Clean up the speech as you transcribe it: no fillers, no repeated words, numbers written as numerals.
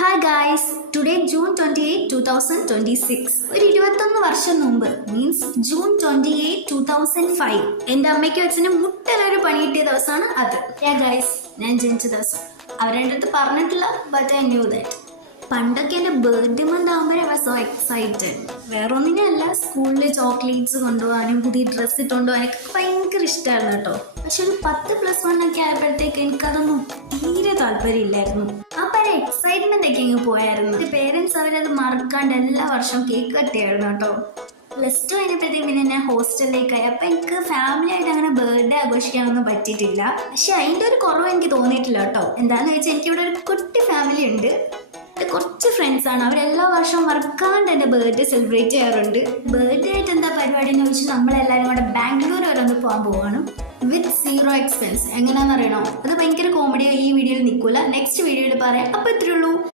Hi guys, today June 28, 2026. ഒരു 21 വർഷം മുമ്പ് മീൻസ് ജൂൺ 28, 2005 എൻ്റെ അമ്മയ്ക്കും അച്ഛനും മുട്ടലൊരു പണി കിട്ടിയ ദിവസമാണ് അത്. ഗായ്സ്, ഞാൻ ജനിച്ച ദിവസം അവരെൻ്റെ അടുത്ത് പറഞ്ഞിട്ടില്ല, ബട്ട് ഐ ന്യൂ ദാറ്റ്. പണ്ടൊക്കെ എൻ്റെ ബർത്ത്ഡേ മന്ത് ആകുമ്പോഴേ ഐ വാസ് സോ എക്സൈറ്റഡ്. വേറെ ഒന്നിനല്ല, സ്കൂളിൽ ചോക്ലേറ്റ്സ് കൊണ്ടുപോകാനും പുതിയ ഡ്രസ്സ് ഇട്ട് കൊണ്ടുപോകാനൊക്കെ ഭയങ്കര ഇഷ്ടമായിരുന്നു കേട്ടോ. പക്ഷെ ഒരു 10+1 ഒക്കെ ആയപ്പോഴത്തേക്ക് എനിക്കതൊന്നും തീരെ താല്പര്യമില്ലായിരുന്നു. ആ പഴയ എക്സൈറ്റ്മെന്റ് ഒക്കെ ഇങ്ങ് പോയായിരുന്നു. പേരൻസ് അവരത് മറക്കാണ്ട് എല്ലാ വർഷവും കേക്ക് കട്ടിയായിരുന്നു കേട്ടോ. +2 കഴിഞ്ഞപ്പോഴത്തേക്കും പിന്നെ ഞാൻ ഹോസ്റ്റലിലേക്കായി. അപ്പം എനിക്ക് ഫാമിലി ആയിട്ട് അങ്ങനെ ബർത്ത്ഡേ ആഘോഷിക്കാനൊന്നും പറ്റിയിട്ടില്ല. പക്ഷെ അതിൻ്റെ ഒരു കുറവ് എനിക്ക് തോന്നിയിട്ടില്ല കേട്ടോ. എന്താണെന്ന് വെച്ചാൽ എനിക്കിവിടെ ഒരു കുട്ടി ഫാമിലി ഉണ്ട്. കുറച്ച് ഫ്രണ്ട്സാണ്, അവരെല്ലാ വർഷവും മറക്കാണ്ട് എൻ്റെ ബർത്ത്ഡേ സെലിബ്രേറ്റ് ചെയ്യാറുണ്ട്. ബർത്ത്ഡേ ആയിട്ട് എന്താ പരിപാടി എന്ന് ചോദിച്ചാൽ നമ്മളെല്ലാവരും കൂടെ ബാംഗ്ലൂർ വരെ ഒന്ന് പോകാൻ പോവാണ് വിത്ത് 0 എക്സ്പെൻസ്. എങ്ങനെയാണെന്ന് അറിയണോ? അത് ഭയങ്കര കോമഡിയോ ഈ വീഡിയോയിൽ നിൽക്കില്ല, നെക്സ്റ്റ് വീഡിയോയിൽ പറയാം. അപ്പോൾ ഇത്രയേ ഉള്ളൂ.